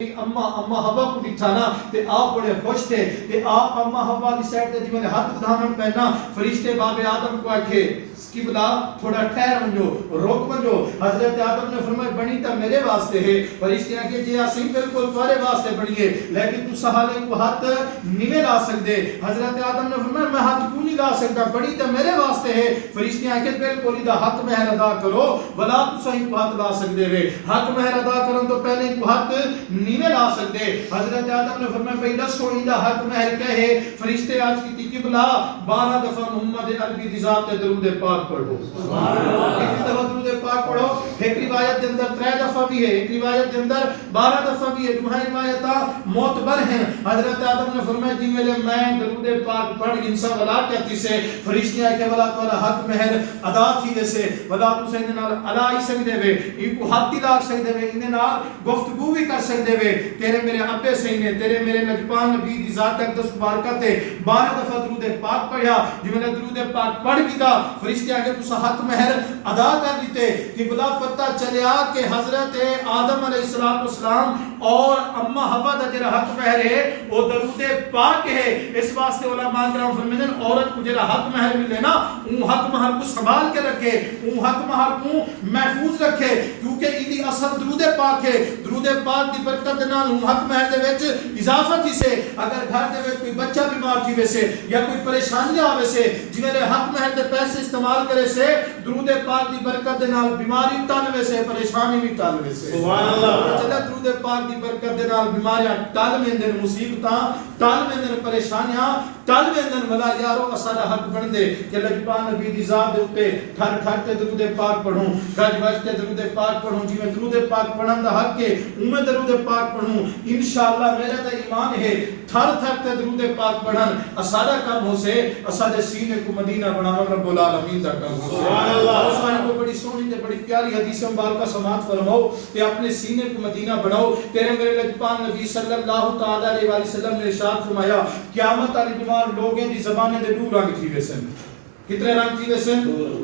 اما ہوا کو بٹھانا تے آپ بڑے خوش تھے تے آپ اما ہوا دی سائڈ تے جی میں ہاتھ بدھانا پہنا فرشتے باب آدم کو آکھے کی بلا تھوڑا ٹھہر ونجو روک ونجو حضرت آدم نے فرمایا بنی تا میرے واسطے ہے فرشتے آکھے جی آسیں بالکل تمہارے واسطے بنی ہے لیکن تو سہالے کو ہاتھ نہیں لا سکتے حضرت آدم نے فرمایا میں ہاتھ کیوں نہیں لا سکتا بنی تا میرے واسطے ہے فرشتے آکھے بالکل دا حق مہر ادا کرو ولا تو صحیح کو ہاتھ لا سکتے ہوئے حق مہر ادا کرن تو پہلے کو ہاتھ نہیں لا سکتے حضرت آدم نے فرمایا بھئی دسو ان دا حق مہر کیا ہے فرشتے آج کی قبلہ 12 دفعہ محمد عربی دی ذات تے درود پاک پڑھو سبحان اللہ ایک دفعہ درود پاک پڑھو ایک روایت کے اندر 3 دفعہ بھی ہے ایک روایت کے اندر 12 دفعہ بھی ہے دوہری روایتاں معتبر ہیں حضرت آدم نے فرمایا جی میرے میں درود پاک پڑھ انسان ولا کہتی سے فرشتے آئے کہ ولا تعالی حق مہر ادا تھی ویسے ولا تو سیدے نال الا ہی سکدے وے ایک ہاتھ ہی لا سکدے وے ان نال گفتگو بھی کر سکدے وے تیرے میرے ابے سے نے تیرے میرے نجبان نبی دی ذات اقدس مبارکہ تے 12 دفعہ درود پاک پڑھیا جو میں نے درود پاک پڑھ کیتا فرشتے آگے تو حق مہر ادا کر دیتے کہ بلا پتہ چلیا کہ حضرت آدم علیہ السلام اور اما حوا دا جڑا حق مہر ہے وہ درود پاک ہے اس واسطے علماء کرام فرماتے ہیں عورت کو جڑا حق مہر ملے نا وہ حق مہر کو سنبھال کے رکھے وہ حق مہر کو محفوظ رکھے کیونکہ ایدی اصل درود پاک ہے درود پاک دی برکت نال حق مہر دے وچ اضافت ہی سے اگر گھر دے وچ کوئی بچہ بیمار تھی ویسے یا کوئی پریشانی آوے سے جویں حق مہر دے پیسے استعمال کرے سے درود پاک دی برکت دے نال بیماری ٹالوے سے پریشانی بھی ٹالوے سے سبحان اللہ چلا درود پاک دی برکت دے نال بیماریاں ٹالویں دے مصیبتاں ٹالویں دے پریشانیاں ٹالویں دے ولا یارو اساڈا حق بن دے کہ لجپان نبی دی ذات دے اوتے ٹھر ٹھر تے درود پاک پڑھوں گج گج تے درود پاک پڑھوں جویں درود پاک پڑھن دا حق ہے اوویں درود پاک پڑھوں انشاءاللہ میرا تے ایمان ہے ٹھر ٹھر تے درود پاک پڑھن اساڈا کام ہو سے اساڈے سینے کو مدینہ بناون رب العالمین دا کام ہو سبحان اللہ اس کو بڑی سونی تے بڑی پیاری حدیث مبارکہ سماعت فرماؤ تے اپنے سینے کو مدینہ بناؤ تیرے میرے لجپان نبی صلی اللہ تعالی علیہ وسلم نے ارشاد فرمایا قیامت والی بیمار لوگوں دی زبانیں دے دو رنگ تھی ویسن کتنے رنگ تھی ویسے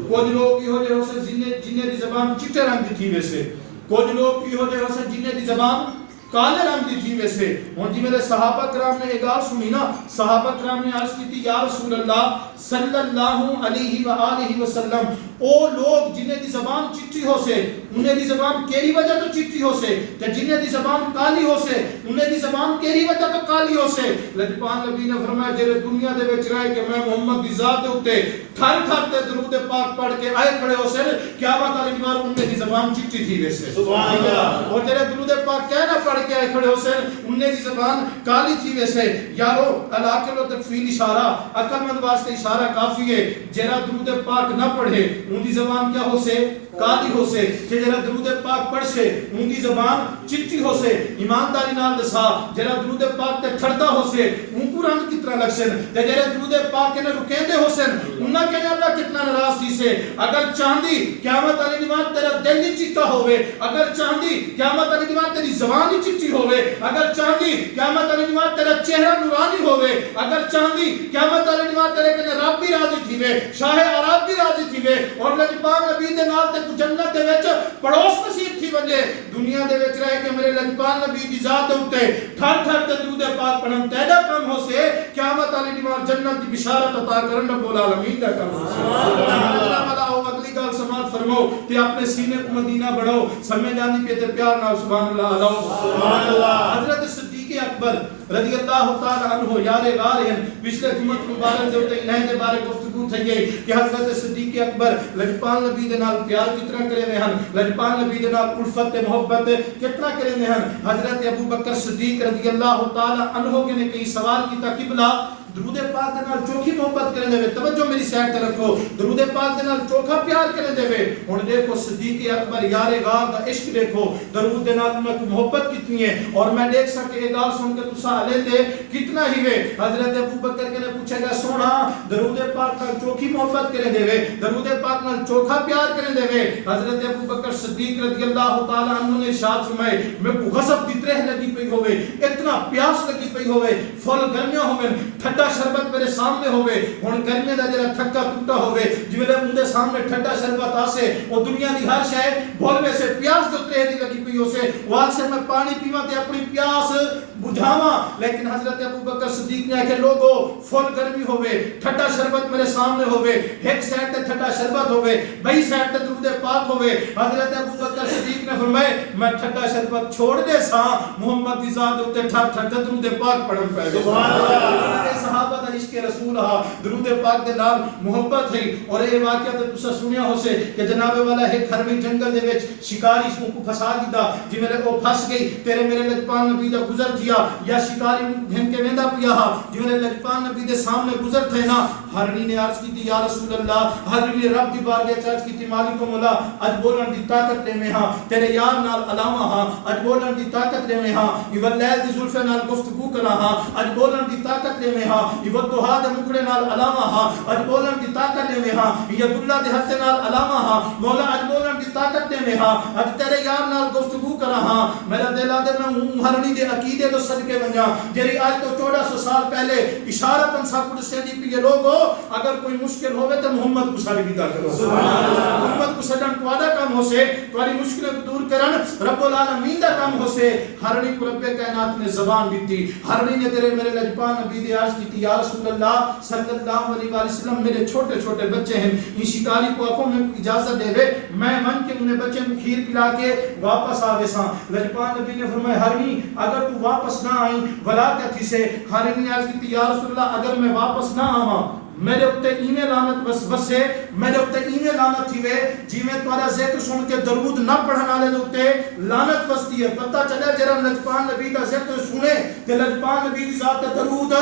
کچھ لوگ یہ ہو جائے ہو سے جنہیں دی زبان چٹے رنگ دی تھی ویسے کچھ لوگ یہ ہو جائے ہو سے جنہیں دی زبان کالے رنگ دی تھی ویسے اور جی میرے صحابہ کرام نے ایک آل سنی نا صحابہ کرام نے عرض کی تھی یا رسول اللہ صلی اللہ علیہ وآلہ وسلم او لوگ جنہیں دی زبان چٹی ہو سے انہیں دی زبان کیری وجہ تو چٹی ہو سے کہ جنہیں دی زبان کالی ہو سے انہیں دی زبان کیری وجہ تو کالی ہو سے لجپان نبی نے فرمایا جرے دنیا دے وچ رہے کہ میں محمد دی ذات دے اوتے ٹھر ٹھر تے درود پاک پڑھ کے آئے کھڑے ہو سے قیامت والی بار انہیں دی زبان چٹی تھی ویسے سبحان اللہ اور جرے درود پاک کہنا پڑھ کے آئے کھڑے ہو سے انہیں دی زبان کالی تھی ویسے یارو علاقے لو تکفیل اشارہ عقل مند واسطے اشارہ کافی ہے جرا درود پاک نہ پڑھے ان دی زبان کیا ہو سے کالی ہو سے کہ جرا درود پاک پڑھ سے ان دی زبان چٹی ہو سے ایمانداری نال دسا جرا درود پاک تے کھڑتا ہو سے ان کو رنگ کتنا لگسن تے جرا درود پاک نے رکیندے ہو سن انہاں کہنے اللہ کتنا ناراض تھی سے اگر چاندی قیامت والی دیوار تیرا دل ہی چٹا ہوے اگر چاندی قیامت والی دیوار تیری زبان ہی چٹی ہوے اگر چاندی قیامت والی دیوار تیرا چہرہ نورانی ہوے اگر چاندی قیامت والی دیوار تیرے کنے رب بھی راضی تھی وے شاہ عرب بھی راضی تھی وے اور لجپان نبی دے نال تے جنت دے وچ پڑوس نصیب تھی ونجے دنیا دے وچ رہ کے میرے لجپان نبی دی ذات دے اوتے ٹھر ٹھر تے درود پاک پڑھن تیدا کم ہو سے قیامت والی دیوار جنت دی بشارت عطا کرن رب العالمین دا کم ہو سبحان اللہ اگلی گل سماعت فرماؤ تے اپنے سینے کو مدینہ بڑھاؤ سمجھ جاندی پہ تے پیار نال سبحان اللہ علاؤ سبحان اللہ حضرت صدیق اکبر رضی اللہ تعالی عنہ یار غار ہیں پچھلے جمعہ مبارک دے اوتے انہاں دے بارے گفتگو تھی گئی کہ حضرت صدیق اکبر لجپان نبی دے نال پیار کتنا کرے نے ہن لجپان نبی دے نال الفت تے محبت کتنا کرے نے ہن حضرت ابو بکر صدیق رضی اللہ تعالی عنہ کے نے کئی سوال کیتا قبلہ درود پاک دے نال چوکھی محبت کرنے دے توجہ میری سائٹ تے رکھو درود پاک دے نال چوکھا پیار کرنے دے ہن دیکھو صدیق اکبر یار غار دا عشق دیکھو درود دے نال انہاں کو محبت کتنی ہے اور میں دیکھ سکے اے گل سن کے تساں لے دے کتنا ہی وے حضرت ابو بکر کے نے پوچھا گیا سونا درود پاک نال چوکھی محبت کرنے دے درود پاک نال چوکھا پیار کرنے دے حضرت ابو بکر صدیق رضی اللہ تعالی عنہ نے ارشاد فرمائے میں کو غضب دی طرح لگی پئی ہوے اتنا پیاس لگی پئی ہوے فل گرمیاں ہوے ٹھڈا ٹھنڈا شربت میرے سامنے ہوے ہن گرمی دا جڑا تھکا ٹوٹا ہوے جویں اندے سامنے ٹھنڈا شربت آسے او دنیا دی ہر شے بھولوے سے پیاس جو تے دی لگی پئی ہوسے وال سے میں پانی پیواں تے اپنی پیاس بجھاواں لیکن حضرت ابوبکر صدیق نے کہ لوگو فل گرمی ہوے ٹھنڈا شربت میرے سامنے ہوے ایک سائڈ تے ٹھنڈا شربت ہوے بئی سائڈ تے درود پاک ہوے حضرت ابوبکر صدیق نے فرمایا میں ٹھنڈا شربت چھوڑ دے سا محمد دی ذات تے ٹھنڈا درود پاک پڑھن پے سبحان اللہ صحابہ دا عشق رسول ہا درود پاک دے نال محبت ہے اور اے واقعہ تے تساں سنیا ہوسے کہ جناب والا ایک خرمی جنگل دے وچ شکاری اس کو پھسا دیتا جویں او پھس گئی تیرے میرے لجپال نبی دا گزر کیا یا شکاری گھن کے ویندا پیا جویں لجپال نبی دے سامنے گزر تھے نا ہرنی نے عرض کی تھی یا رسول اللہ ہرنی رب دی بارگاہ چ عرض کی تھی مالک و مولا اج بولن دی طاقت دے میں ہاں تیرے یار نال علامہ ہاں اج بولن دی طاقت دے میں ہاں یہ لیل دی زلفے نال گفتگو کراں ہاں اج بولن دی طاقت دے میں ہاں یہ دہا دے مکڑے نال علامہ ہاں اج بولن دی طاقت دے میں ہاں یہ اللہ دے ہتھ نال علامہ ہاں مولا اج بولن دی طاقت دے میں ہاں اج تیرے یار نال گفتگو کراں ہاں میرا دل آ دے میں ہرنی دے عقیدے تو صدقے ونجاں جڑی اج تو 1400 سال پہلے اشارتن سا کچھ سے دی پئی لوگو اگر کوئی مشکل ہوے تے محمد کو ساری ودا کرو سبحان اللہ محمد کو سڈن تواڈا کام ہوسے تواڈی مشکل دور کرن رب العالمین دا کام ہوسے ہرنی کو رب کائنات نے زبان دیتی ہرنی نے تیرے میرے لجپان نبی دی عرض کی یا رسول اللہ صلی اللہ علیہ وسلم میرے چھوٹے چھوٹے بچے ہیں ان شکاری کو آنکھوں میں اجازت دے دے میں من کے انہیں بچے میں کھیر پلا کے واپس آوے ساں لجپان نبی نے فرمایا ہرنی اگر تو واپس نہ آئی ولا کیا تھی سے ہرنی نے عرض کی یا رسول اللہ اگر میں واپس نہ آواں میرے اُتے ایویں لعنت بس ہے میرے اُتے ایویں لعنت تھی وے جویں تہاڈا ذکر سن کے درود نہ پڑھن والے دے اُتے لعنت بستی ہے پتہ چلا جڑا لجپان نبی دا ذکر سنے تے لجپان نبی دی ذات تے درود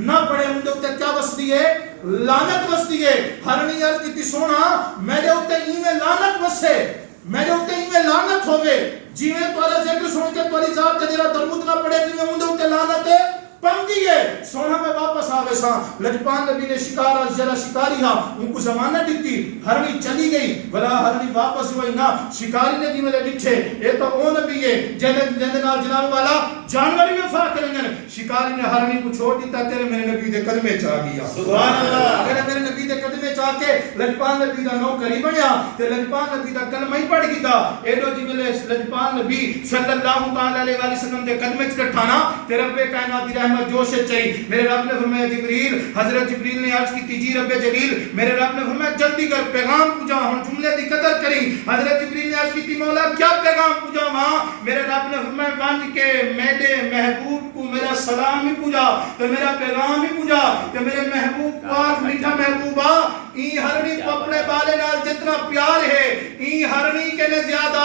نہ پڑھے ان دے اُتے کیا بستی ہے لعنت بستی ہے ہرنی عرض کیتی سونا میرے اُتے ایویں لعنت بسے میرے اُتے ایویں لعنت ہوے جویں تہاڈا ذکر سن کے تہاڈی ذات تے جڑا درود نہ پڑھے جویں ان دے اُتے لعنت پندی ہے سونا میں واپس آوے ساں لجپان نبی نے شکار جرا شکاری ہاں ان کو زمانہ دیتی ہرنی چلی گئی بلا ہرنی واپس ہوئی نہ شکاری نے دی میرے ڈٹھے اے تو او نبی ہے جن نال جناب والا جانور میں فا کریں گے شکاری نے ہرنی کو چھوڑ دیتا تیرے میرے نبی دے قدمے چ آ گیا سبحان اللہ تیرے میرے نبی دے قدمے چ آ کے لجپان نبی دا نوکری بنیا تے لجپان نبی دا کلمہ ہی پڑھ گیا ایڈو جی میرے لجپان نبی صلی اللہ تعالی علیہ وسلم دے قدمے چ ٹھانا تے رب کائنات دی رحمت جوش چاہیے میرے رب نے فرمایا جبریل حضرت جبریل نے عرض کی جی رب جلیل میرے رب نے فرمایا جلدی کر پیغام پہنچا ہن جملے دی قدر کریں حضرت جبریل نے عرض کی مولا کیا پیغام پہنچاواں میرے رب نے فرمایا مان کے میرے محبوب کو میرا سلام ہی پہنچا تو میرا پیغام ہی پہنچا کہ میرے محبوب پاک میٹھا محبوبہ ای ہرنی کو اپنے بالے نال جتنا پیار ہے ای ہرنی کے نے زیادہ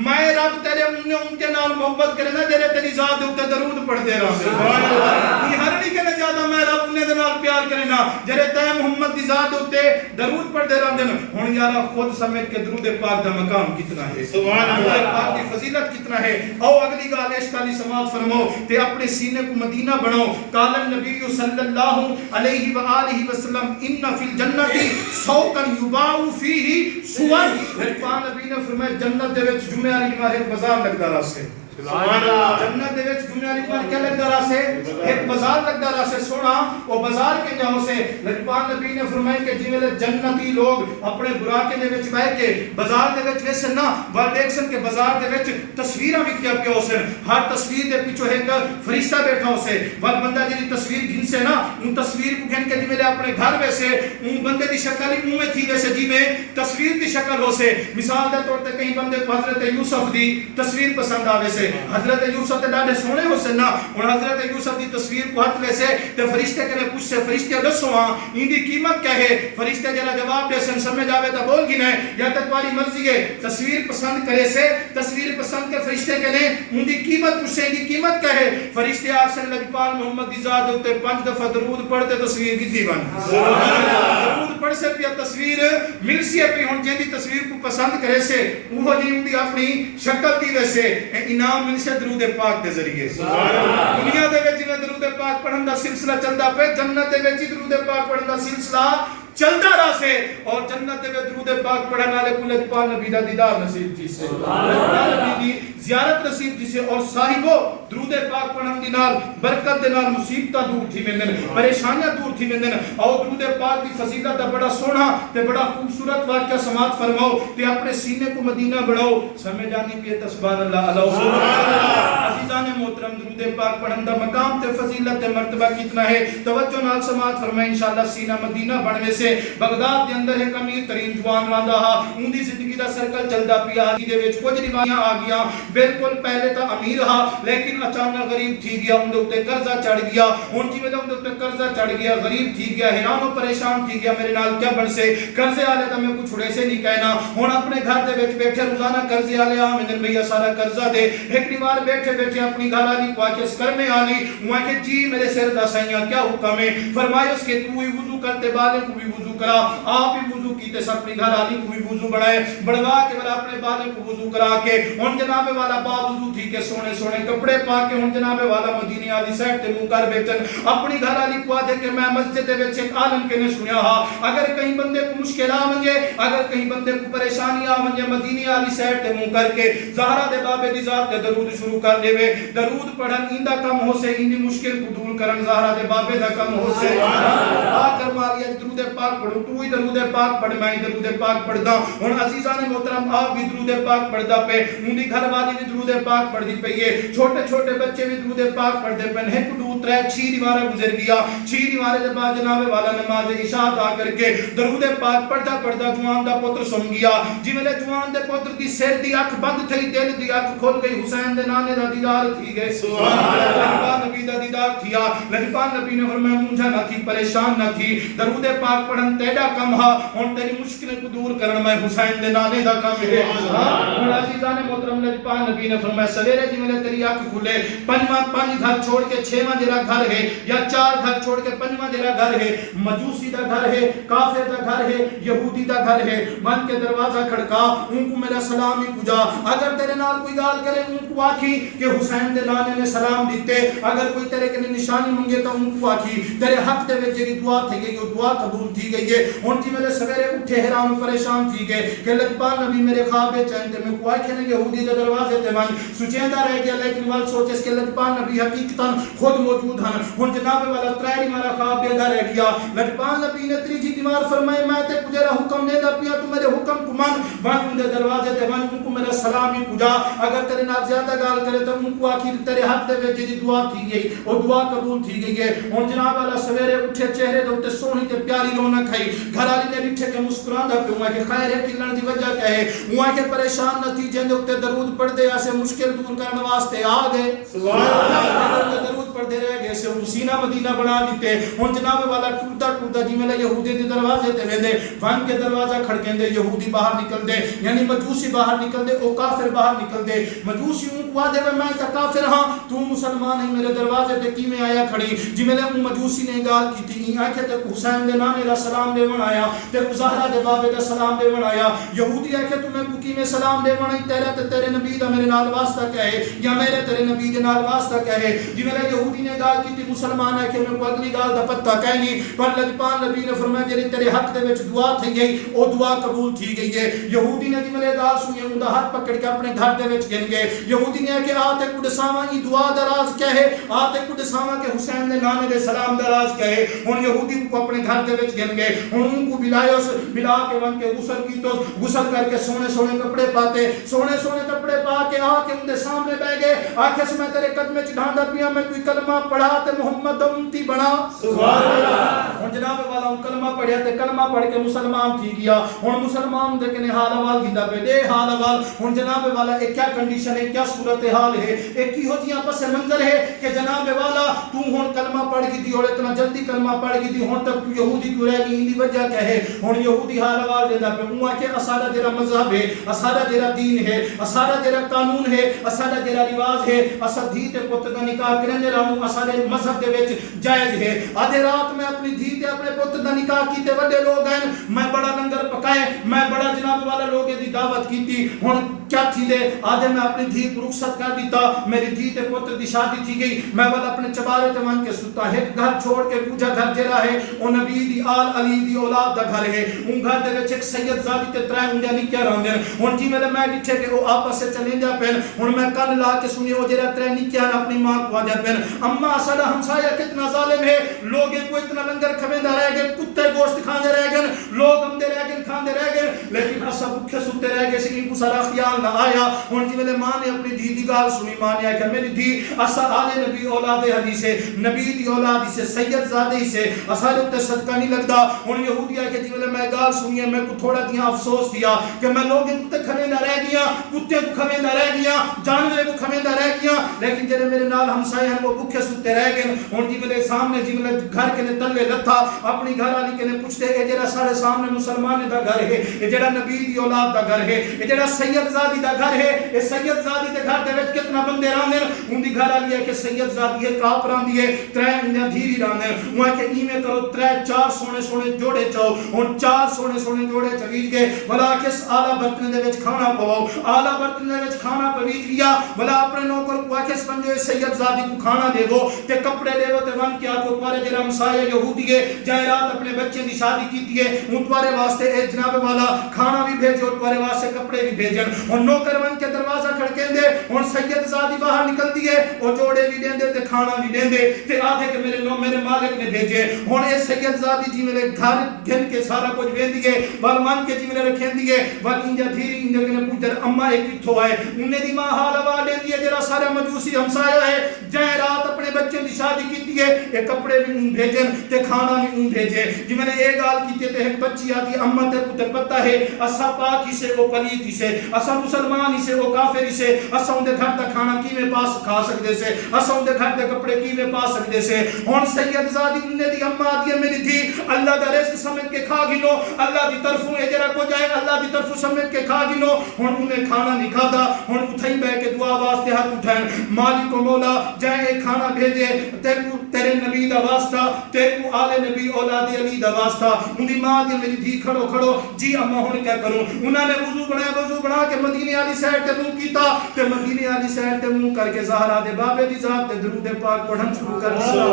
میں رب تیرے ان کے نال محبت کرے نا جڑے تیری ذات دے درود پڑھتے رہندے سبحان اللہ ای ہرنی کے نے زیادہ میں رب نے دے نال پیار کرے نا جڑے تے محمد دی ذات تے درود پڑھتے رہندے ہن یارا خود سمجھ کے درود پاک دا مقام کتنا ہے سبحان اللہ پاک دی فضیلت کتنا ہے او اگلی گل عشق علی سماعت فرماؤ تے اپنے سینے کو مدینہ بناؤ قال النبی صلی اللہ علیہ وآلہ وسلم ان فی الجنت سوقن یباع فیہ سور لجپان نبی نے فرمایا جنت دے وچ جمعہ والی بار ایک بازار لگدا راسے سبحان اللہ جنت دے وچ جمعہ والی بار کیا لگدا راسے ایک بازار لگدا راسے سونا او بازار کے جاؤ سے لجپان نبی نے فرمایا کہ جویں جنتی لوگ اپنے براکے دے وچ بیٹھ کے بازار دے وچ ویسے نا ول دیکھن کہ بازار دے وچ تصویراں وکیا پیا ہوسن ہر تصویر دے پیچھے ایک فرشتہ بیٹھا ہوسے ول بندہ جڑی تصویر گھن سے نا ان تصویر کو گھن کے جویں اپنے گھر ویسے ان بندے دی شکل ہی منہ میں تھی ویسے جویں تصویر دی شکل ہوسے مثال دے طور تے کئی بندے کو حضرت یوسف دی تصویر پسند آوے سے حضرت یوسف تے ڈاڈے سونے ہوسن نا ہن حضرت یوسف دی تصویر کو ہاتھ ویسے تے فرشتے کرے پوچھ سے فرشتے دسو ہاں ان دی قیمت کیا ہے فرشتے جڑا جواب دے سن سمجھ آوے تا بول گنے یا تے تمہاری مرضی ہے تصویر پسند کرے سے تصویر پسند کے فرشتے کہنے ان دی قیمت پوچھ سے ان دی قیمت کیا ہے فرشتے آپ سے لجپال محمد دی ذات تے 5 دفعہ درود پڑھتے تصویر کتنی بن سبحان اللہ درود پڑھ سے پیا تصویر مل سی پی ہن جے دی تصویر کو پسند کرے سے وہ جی ان دی اپنی شکل دی ویسے انعام مل سے درود پاک دے ذریعے سبحان اللہ دنیا دے وچ جے درود پاک پڑھن دا سلسلہ چلدا پے جنت دے وچ درود پاک پڑھن دا سلسلہ چلتا رہا سے اور جنت دے درود پاک پڑھن والے کو لجپال نبی دا دیدار نصیب تھی سے سبحان اللہ نبی دی زیارت نصیب تھی سے اور صاحبو درود پاک پڑھن دی نال برکت دے نال مصیبتاں دور تھی ویندن پریشانیاں دور تھی ویندن اور درود پاک دی فضیلت دا بڑا سونا تے بڑا خوبصورت واقعہ سماعت فرماؤ تے اپنے سینے کو مدینہ بڑھاؤ سمجھ جانی پی سبحان اللہ اللہ عزیزان محترم درود پاک پڑھن دا مقام تے فضیلت تے مرتبہ کتنا ہے توجہ نال سماعت فرمائیں انشاءاللہ سینہ مدینہ بنوے سے بغداد دے اندر ایک امیر ترین جوان رہندا ہا اون دی زندگی دا سرکل چلدا پیا دے وچ کچھ روایاں آ گیا بالکل پہلے تا امیر ہا لیکن اچانک غریب تھی گیا اون دے اوتے قرضہ چڑھ گیا ہن جویں اون دے اوتے قرضہ چڑھ گیا غریب تھی گیا حیران و پریشان تھی گیا میرے نال کیا بن سے قرضے والے تے میں کچھ چھڑے سے نہیں کہنا ہن اپنے گھر دے وچ بیٹھے روزانہ قرضے والے آ میں بھیا سارا قرضہ دے ایک بار بیٹھے بیٹھے اپنی گھر والی کو کے کرنے والی وہ کہ جی میرے سر دا سیاں کیا حکم ہے فرمایا اس کے تو ہی وضو کرتے بالے کو بھی وضو کرا آپ ہی وضو کیتے سب اپنی گھر والی کو بھی وضو بڑھائے بڑھوا کے بڑا اپنے بالے کو وضو کرا کے ان جناب والا با وضو تھی کے سونے سونے کپڑے پا کے ان جناب والا مدینے والی سائڈ تے منہ کر بیٹھن اپنی گھر والی کو دے کہ میں مسجد دے وچ ایک عالم کے نے سنیا ہا اگر کہیں بندے کو مشکل آ ونجے اگر کہیں بندے کو پریشانی آ ونجے مدینے والی سائڈ تے منہ کر کے زہرا دے بابے دی ذات تے درود شروع کر دے درود پڑھن ایندا کم ہو سے ایندی مشکل کو دور کرن زہرا دے بابے دا کم ہو سے آ کر ماریا درود پاک پڑھو تو ہی درود پاک پڑھ میں درود پاک پڑھدا ہن عزیزان محترم آپ بھی درود پاک پڑھدا پے اونی گھر والی بھی درود پاک پڑھدی پئی ہے چھوٹے چھوٹے بچے بھی درود پاک پڑھدے پن ایک دو ترے 6 دیوارے گزر گیا 6 دیوارے دے بعد جناب والا نماز عشاء ادا کر کے درود پاک پڑھدا پڑھدا جوان دا پتر سن گیا جی ویلے جوان دے پتر دی سر دی اکھ بند تھئی دل دی اکھ کھل گئی حسین دے نانے دا دیدار تھی گئے سبحان اللہ نبی دا دیدار تھیا لجپال نبی نے فرمایا مونجھا نہ تھی پریشان نہ تھی درود پاک پڑھن تیرا کم ہا ہن تیری مشکل کو دور کرن میں حسین دے نانے دا کم ہے ہن عزیزان محترم لجپال نبی نے فرمایا سویرے جی میں تیری اکھ کھلے پنجواں 5 گھر چھوڑ کے 6واں جڑا گھر ہے یا 4 گھر چھوڑ کے 5واں جڑا گھر ہے مجوسی دا گھر ہے کافر دا گھر ہے یہودی دا گھر ہے من کے دروازہ کھڑکا ان کو میرا سلام ہی پجا اگر تیرے نال کوئی گال کرے ان کو آکھی کہ حسین دے نانے نے سلام دیتے اگر کوئی تیرے کے نشانی منگے تو ان کو آکھی تیرے حق دے وچ جڑی دعا تھی گئی وہ دعا قبول تھی گئی ہے ہن جی میرے سویرے اٹھے حیران پریشان تھی گئے کہ لجپال نبی میرے خواب چین تے میں کو آکھے نے یہودی دے دروازے تے ون سوچیندا رہ گیا لیکن وال سوچ اس کے لجپال نبی حقیقتاً خود موجود ہیں ہن جناب والا ترائے ہمارا خواب بیدا رہ گیا لجپال نبی نے تیجی دیوار فرمائے میں تے کجھ حکم دے دا پیا تو میرے حکم کو من ون دے دروازے تے ون کو میرا سلام ہی پجا اگر تیرے نال زیادہ گال کرے تو ان کو آخر تیرے حق دے وچ جی دعا تھی گئی وہ دعا قبول تھی گئی ہے ہن جناب والا سویرے اٹھے چہرے دے اوتے سونی تے پیاری رونق ہے گھر والی نے ڈٹھے کے مسکراندا پیا کہ خیر ہے کلن دی وجہ کیا ہے وہ کہ پریشان نہ تھی جن دے اوتے درود پڑھ دے اسے مشکل دور کرنے واسطے آ گئے سبحان اللہ درود پڑھ دے رہ گئے سے سینہ مدینہ بنا دیتے ہن جناب والا ٹوٹا ٹوٹا جی میں یہودی دے دروازے تے ویندے ون کے دروازہ کھڑکیندے یہودی باہر نکل دے یعنی مجوسی باہر نکل دے او کافر باہر نکل دے مجوسی ان کو دے میں تا کافر ہاں تو مسلمان ہے میرے دروازے تے کی میں آیا کھڑی جی میں نے مجوسی نے گال کی تھی آکھے تے حسین دے نانے دا سلام دیون آیا تے زہرا دے بابے دا سلام دیون آیا یہودی آکھے تو میں کو کی میں سلام دیون آئی تیرا تے تیرے نبی دا میرے نال واسطہ کیا ہے یا میرے تیرے نبی دے نال واسطہ کیا ہے جی میں نے یہودی نے گال کی تھی مسلمان ہے کہ میں کو اگلی گال دا پتہ کہنی پر لجپال نبی نے فرمایا جڑی تیرے حق دے وچ دعا تھی گئی او دعا قبول تھی گئی ہے یہودی نے جی میں گال سنی اون دا ہاتھ پکڑ کے اپنے گھر دے وچ گن گئے یہودی نے کہ آتے کو دساواں ای دعا دا راز کیا ہے آتے کو دساواں کہ حسین دے نانے دے سلام دا راز کیا ہے ہن یہودی کو اپنے گھر دے وچ گن گئے ہن ان کو بلایوس بلا کے ون کے غسل کی تو غسل کر کے سونے سونے کپڑے پاتے سونے سونے کپڑے پا کے آ کے ان دے سامنے بیٹھ گئے آکھے سے میں تیرے قدم وچ ڈھانڈا پیا میں کوئی کلمہ پڑھا تے محمد امتی بنا سبحان اللہ ہن جناب والا کلمہ پڑھیا تے کلمہ پڑھ کے مسلمان تھی گیا ہن مسلمان دے کنے حال احوال گیندا پے دے حال احوال ہن جناب والا ایک کیا کنڈیشن ہے کیا صورتحال ہے ایک کی ہوتی پس منظر ہے کہ جناب والا تو ہن کلمہ پڑھ گئی تھی اور اتنا جلدی کلمہ پڑھ گئی تھی ہن تک تو یہودی کیوں رہ گئی دی وجہ کیا ہے ہن یہودی حال احوال دیندا پے اوہ کہ اساڈا جڑا مذہب ہے اساڈا جڑا دین ہے اساڈا جڑا قانون ہے اساڈا جڑا رواج ہے اسا دھی تے پتر دا نکاح کرنے رہوں اساڈے مذہب دے وچ جائز ہے آدھے رات میں اپنی دھی تے اپنے پتر دا نکاح کیتے بڑے لوگ ہیں میں بڑا لنگر پکائے میں بڑا جناب والا لوگے دی دعوت کیتی ہن کیا تھی دے آدھے میں اپنی دھی کو رخصت کر دیتا میری دھی تے پتر دی شادی شادی تھی گئی میں والا اپنے چبارے تے ون کے ستا ہے گھر چھوڑ کے دوجا گھر جڑا ہے او نبی دی آل علی دی اولاد دا گھر ہے ان گھر دے وچ ایک سید زادی تے ترے ہوندا نہیں کیا راندے ہن جی میں ڈٹھے کہ او آپس سے چلے جا پین ہن میں کن لا کے سنی او جڑا ترے نہیں کیا اپنی ماں کو آ جا پین اما ساڈا ہمسایا کتنا ظالم ہے لوگ کو اتنا لنگر کھویندا رہ گئے کتے گوشت کھاندے رہ گئے لوگ اندے رہ گئے کھاندے رہ گئے لیکن اسا بھوکے سوتے رہ گئے سی کو سارا خیال نہ آیا ہن جی ماں نے اپنی دی دی گال سنی ماں نے کہ میری دی اسا آل نبی اولاد حدیث ہے نبی دی اولاد سے سید زادے سے اسا تے صدقہ نہیں لگدا ہن یہودیا کہ جی میں گال سنی میں کو تھوڑا دیا افسوس دیا کہ میں لوگ کتے کھویندا رہ گیا کتے کو کھویندا رہ گیا جانور کو کھویندا رہ گیا لیکن جڑے میرے نال ہمسائے ہیں وہ بھوکے سوتے رہ گئے ہن جی میرے سامنے جی گھر کے نے تلے لتھا اپنی گھر والی کے نے پوچھتے اے جڑا سارے سامنے مسلمان دا گھر ہے اے جڑا نبی دی اولاد دا گھر ہے اے جڑا سید زادی دا گھر ہے اے سید زادی دے گھر دے وچ کتنا بندے راندے ان دی گھر والی ہے کہ سید زادی ہے کاپ راندی ہے ترے انجا دھیری راندے وہ کہ ایویں کرو ترے چار سونے سونے جوڑے چاؤ ہن چار سونے سونے جوڑے چویج کے بلا کس اعلی برتن دے وچ کھانا پواؤ اعلی برتن دے وچ کھانا پویج گیا بلا اپنے نوکر کو کہ سمجھو سید زادی کو کھانا دے دو تے کپڑے دے دو تے ون کیا کو تمہارے جڑا ہمسایہ یہودی ہے جائے رات اپنے بچے دی شادی کیتی ہے ان تمہارے واسطے اے جناب والا کھانا بھی بھیجو تمہارے واسطے کپڑے بھی بھیجن اور نوکر ون کے دروازہ کھڑکیں دے اور سید زادی باہر نکلتی ہے اور جوڑے بھی دین دے تے کھانا بھی دین دے تے آدھے کہ میرے مالک نے بھیجے ہن اے سید زادی جی میرے گھر گھن کے سارا کچھ ویندی ہے ول من کے جی میرے رکھیں دی ہے ول انجا دھیری انجا کے پوچھر اما ایک کتھوں آئے انہیں دی ماں حال وا دے دی ہے جڑا سارا مجوسی ہمسایہ ہے جائے رات اپنے بچے دی شادی کیتی ہے اے کپڑے بھی بھیجن تے کھانا بھی بھیجے جی میں نے ایک گال کی تے ایک بچی آتی اما تے کو پتہ ہے اسا پاک ہی سے وہ پلید ہی سے اسا مسلمان ہی سے وہ کافر ہی سے اسا ان دے گھر دا کھانا کیویں پاس کھا سکدے سے اسا ان دے گھر دے کپڑے کیویں پا سکدے سے ہن سید زادی نے دی اما دی میری تھی اللہ دا رزق سمیٹ کے کھا گنو اللہ دی طرفوں اے جڑا کو جائے اللہ دی طرفوں سمیٹ کے کھا گنو ہن انہیں کھانا نہیں کھادا ہن اٹھئی بیٹھ کے دعا واسطے ہاتھ اٹھائیں مالک و مولا جائے کھانا بھیجے تیرے نبی دا واسطہ تیرے آل نبی اولاد علی دا واسطہ ان دی ماں دی میری دھی کھڑو کھڑو جی اما ہن کیا کروں انہاں نے وضو بنا کے مدینے والی سائیڈ تے منہ کیتا تے مدینے والی سائیڈ تے منہ کر کے زہرا دے بابے دی ذات تے درود پاک پڑھن شروع کر دیا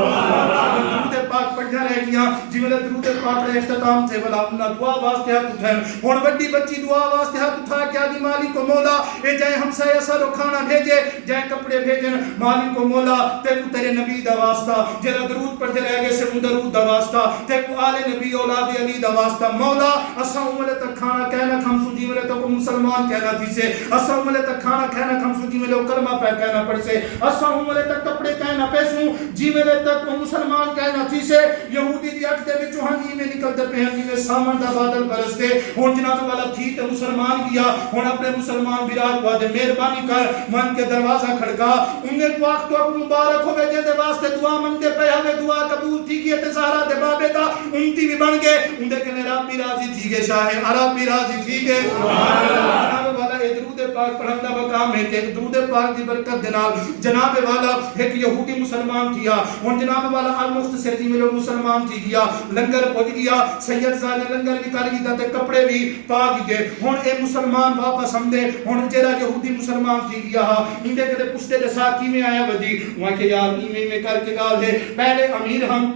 درود پاک پڑھنا رہ گیا جی میرے درود پاک دے اختتام سے بلا انہاں دعا واسطے ہاتھ اٹھائیں ہن بڑی بچی دعا واسطے ہاتھ اٹھا کے دی مالک و مولا اے جائے ہمسایہ سارو کھانا بھیجے جائے کپڑے بھیجن مالک و مولا تیرے نبی دا واسطہ جڑا درود پڑھتے رہ گئے سے درود دا واسطہ تیرے آل نبی اولاد علی دا واسطہ مولا اسا عمر تک کھانا کہنا کھمسو جی میرے تک مسلمان کہنا تھی سے اسا عمر تک کھانا کہنا کھمسو جی میرے کلمہ پہ کہنا پڑ سے اسا عمر تک کپڑے کہنا پیسوں جی میرے تک مسلمان کہنا تھی سے یہودی دی اٹھ دے وچوں ہنی میں نکلتے پہ ہنی میں سامن دا بادل برستے ہن جناب والا تھی تے مسلمان کیا ہن اپنے مسلمان بیراج کو دے مہربانی کر من کے دروازہ کھڑکا انہیں کو وقت کو مبارک ہوے جے دے واسطے دعا منگتے پے ہمیں دعا قبول تھی کی تے زہرا دے بابے دا انتی بھی بن گئے ان دے کنے رب بھی راضی تھی گے شاہ عرب بھی راضی تھی گے جناب والا درود پاک پڑھن دا مقام ہے کہ درود پاک دی برکت دے نال جناب والا ایک یہودی مسلمان تھیا ہن جناب والا المختصر جی ملو مسلمان تھی گیا لنگر پہنچ گیا سید زادے لنگر بھی کر گیا تے کپڑے بھی پا گئے ہن اے مسلمان واپس ہم دے ہن جڑا یہودی مسلمان تھی گیا ان دے کدے پوچھتے دے ساتھ کیویں آیا ودی وہ کہ یار ایویں میں کر کے گال ہے پہلے امیر ہم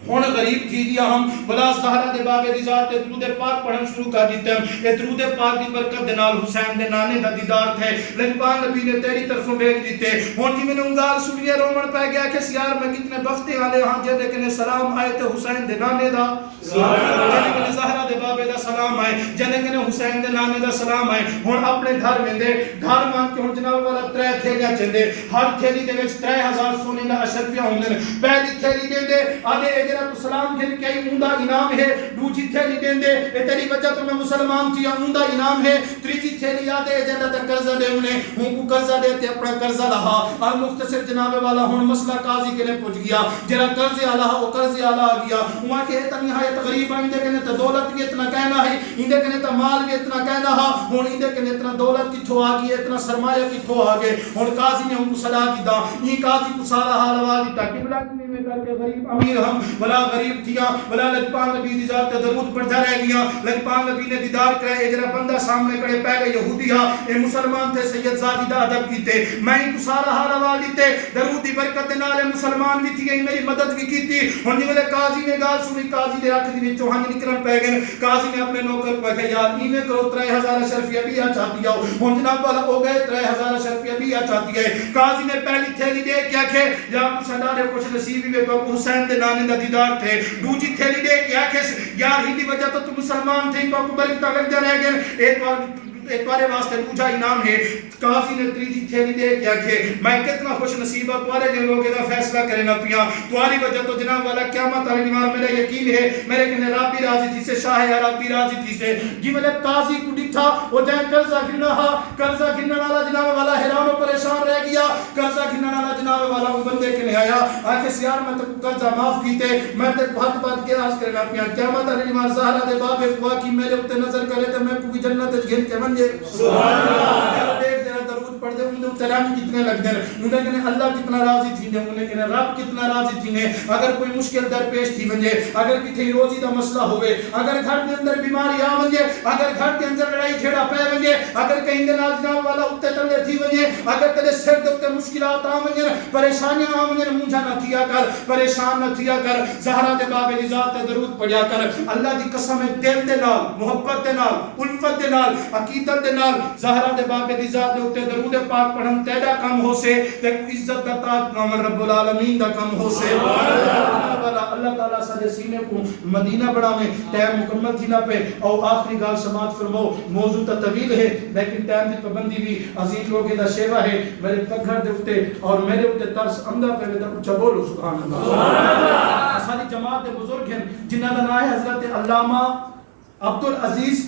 ہن غریب تھی گیا ہم بلا زہرا دے بابے دی ذات تے درود پاک پڑھن شروع کر دیتے ہیں اے درود پاک دی برکت دے نال حسین دے نانے دا دیدار تھے لیکن پاک نبی نے تیری طرفوں بھیج دیتے ہن جی میں نے انگال سنیے رومن پہ گیا کہ یار میں کتنے بختے والے ہاں جے کہ سلام آئے تے حسین دے نانے دا سلام کہ زہرا دے بابے دا سلام آئے جنے کہ حسین دے نانے دا سلام آئے ہن اپنے گھر میں دے گھر مان کے ہن جناب والا ترے تھیلیاں چندے ہر تھیلی دے وچ 3000 سونے دا اشرفیہ ہوندے پہلی تھیلی دے دے آدھے تیرا تو سلام گھن کے اوندا انعام ہے دوجی تھیلی دین دے اے تیری وجہ تو میں مسلمان تھی اوندا انعام ہے تریجی تھیلی یاد ہے جنہ تک قرضہ دے انہیں ہوں کو قرضہ دے تے اپنا قرضہ رہا اور مختصر جناب والا ہن مسئلہ قاضی کے لئے پہنچ گیا جرا قرض آلہ وہ قرض آلہ آ گیا وہاں کہ اتنی نہایت غریب ہیں اندے کنے تا دولت بھی اتنا کہنا ہے اندے کنے تا مال بھی اتنا کہنا ہے ہن اندے کنے اتنا دولت کتھوں آ گئی اتنا سرمایہ کتھوں آ گئے ہن قاضی نے ان کو صلاح کی دا یہ قاضی کو سارا حال حوال دیتا قبلہ میں کر کے غریب امیر ہم ولا غریب تھیاں ولا لجپال نبی دی ذات تے درود پڑھدا رہ گیاں لجپال نبی نے دیدار کرے اے جڑا بندہ سامنے کھڑے پہلے یہودی ہا اے مسلمان تھے سید زادی دا ادب کیتے میں ان کو سارا حال حوال دیتے درود دی برکت دے نال مسلمان بھی تھی میری مدد بھی کیتی ہن جے قاضی نے گال سنی قاضی دے اکھ دی وچوں ہنج نکلن پے گئے قاضی نے اپنے نوکر کو کہا یار ایویں کرو 3000 اشرفیہ بھی چاہتی آؤ ہن جناب والا ہو گئے 3000 اشرفیہ بھی چاہتی ہے قاضی نے پہلی تھیلی دے کے آکھے یا سدا دے کچھ نصیب وی کو حسین دے نانے دا دیدار تھے دوجی تھیلی دے کے آکھے یار ہی دی وجہ تو مسلمان تھے کو برکت لگ جا رہ گئے ایک بارے واسطے پوچھا انعام ہے قاضی نے تیجی تھیلی دے کیا کہ میں کتنا خوش نصیبہ تمہارے جو لوگ دا فیصلہ کرے نہ پیا تمہاری وجہ تو جناب والا قیامت علی دیوار میرا یقین ہے میرے کنے رب بھی راضی تھی سے شاہ عرب بھی راضی تھی سے جی والے قاضی کو ڈٹھا وہ جائے قرضہ گھننا والا جناب والا حیران و پریشان رہ گیا قرضہ گھننا والا جناب والا وہ بندے کے لے آیا آکے سیار میں تو قرضہ معاف کیتے میں تے بہت بات کے راز کرنا پیا قیامت علی دیوار زہرا دے باب قوا کی میرے اوپر نظر کرے تے میں کوئی جنت گھن کے بن سبحان اللہ دیکھ جرا درود پڑھ دے انہوں ترام کتنے لگ دے انہیں کہنے اللہ کتنا راضی تھی نے انہیں کہنے رب کتنا راضی تھی نے اگر کوئی مشکل درپیش تھی ونجے اگر کتھے روزی دا مسئلہ ہوئے اگر گھر کے اندر بیماری آ ونجے اگر گھر کے اندر لڑائی جھیڑا پے ونجے اگر کہیں دے نال جناب والا اتے تلے تھی ونجے اگر کدے سر دے اتے مشکلات آ ونجے پریشانیاں آ ونجے مونجھا نہ تھیا کر پریشان نہ تھیا کر زہرا دے باب دی ذات تے درود پڑھیا کر اللہ دی قسم ہے دل دے نال محبت دے نال الفت دے نال عقیدت دے نال زہرا دے باب دی ذات دے اوتے درود پاک پڑھن تیرا کم ہو سے تے عزت دا تاج کامل رب العالمین دا کم ہو سے اللہ تعالی سارے سینے کو مدینہ بڑھاویں ٹائم مکمل تھی نہ پہ او آخری گال سماعت فرماؤ موضوع تا طویل ہے لیکن ٹائم دی پابندی بھی عظیم لوگوں دا شیوا ہے میرے پگھر دے اوتے اور میرے اوتے ترس اندر پہ تے اونچا بولو سبحان اللہ ساری جماعت دے بزرگ ہیں جنہاں دا نام ہے حضرت علامہ عبدالعزیز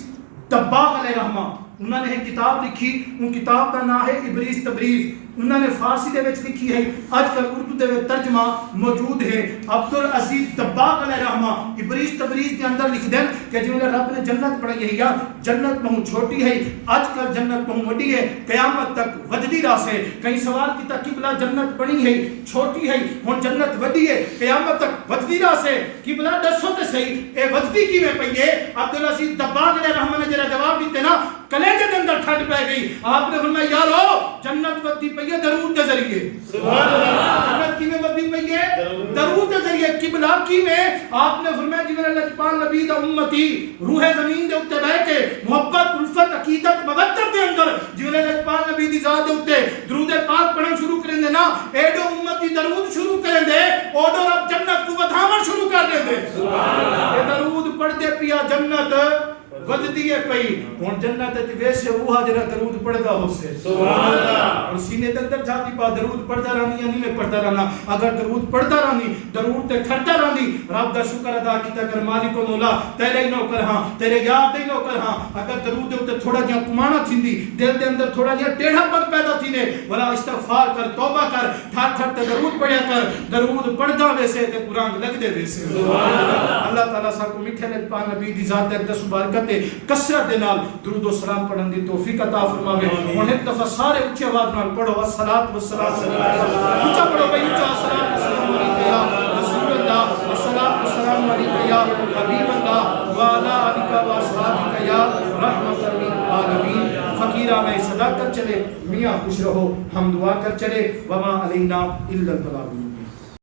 دباغ علیہ رحمہ انہوں نے کتاب لکھی ان کتاب کا نام ہے ابریز تبریز انہوں نے فارسی دے وچ لکھی ہے آج کل اردو دے وچ ترجمہ موجود ہے عبدالعزیز دباغ علیہ رحمہ ابریز تبریز کے اندر لکھ دیں کہ جو رب نے جنت بنائی ہے یا جنت بہت چھوٹی ہے آج کل جنت بہت بڑی ہے قیامت تک ودی راس ہے کہیں سوال کی قبلہ جنت بنی ہے چھوٹی ہے ہن جنت ودی ہے قیامت تک ودی راس ہے قبلہ دسو تے صحیح اے ودی کیویں پئی ہے عبدالعزیز دباغ علیہ رحمہ نے جڑا جواب دیتے نا کلیجے کے اندر ٹھنڈ پہ گئی آپ نے فرمایا یارو جنت ودی پئی ہے درود کے ذریعے سبحان اللہ جنت کی میں ودی پئی ہے درود کے ذریعے قبلہ کی میں آپ نے فرمایا جی میرے لجپال نبی دا امتی روح زمین دے اوتے بیٹھ کے محبت الفت عقیدت مودت دے اندر جی میرے لجپال نبی دی ذات دے اوتے درود پاک پڑھن شروع کریں دے نا ایڈو امتی درود شروع کریں دے اوڈو رب جنت کو ودھاون شروع کر دے دے سبحان اللہ اے درود پڑھ دے پیا جنت ودی ہے پئی ہن جنت وچ ویسے اوہا جڑا درود پڑھدا ہو سے سبحان اللہ اور سینے دے اندر جاتی پا درود پڑھدا رہنی یا نہیں پڑھدا رہنا اگر درود پڑھدا رہنی درود تے کھڑدا رہنی رب دا شکر ادا کیتا کر مالک و مولا تیرے ہی نوکر ہاں تیرے یار دے نوکر ہاں اگر درود دے اوتے تھوڑا جہا کمانا تھیندی دل دے اندر تھوڑا جہا ٹیڑھا پن پیدا تھینے بھلا استغفار کر توبہ کر ٹھٹ ٹھٹ تے درود پڑھیا کر درود پڑھدا ویسے تے قرآن لگ دے ویسے سبحان اللہ اللہ تعالی سا کو میٹھے لجپال نبی دی ذات تے اقدس برکت کثرت دے نال درود و سلام پڑھن دی توفیق عطا فرماوے اور ایک دفعہ سارے اونچی آواز نال پڑھو الصلاۃ والسلام اونچا پڑھو بھائی اونچا الصلاۃ والسلام علیک یا رسول اللہ الصلاۃ والسلام علیک یا حبیب اللہ وعلی آلک و اصحابک یا رحمت للعالمین فقیرانہ صداقت چلے میاں خوش رہو ہم دعا کر چلے وما علینا الا البلاغ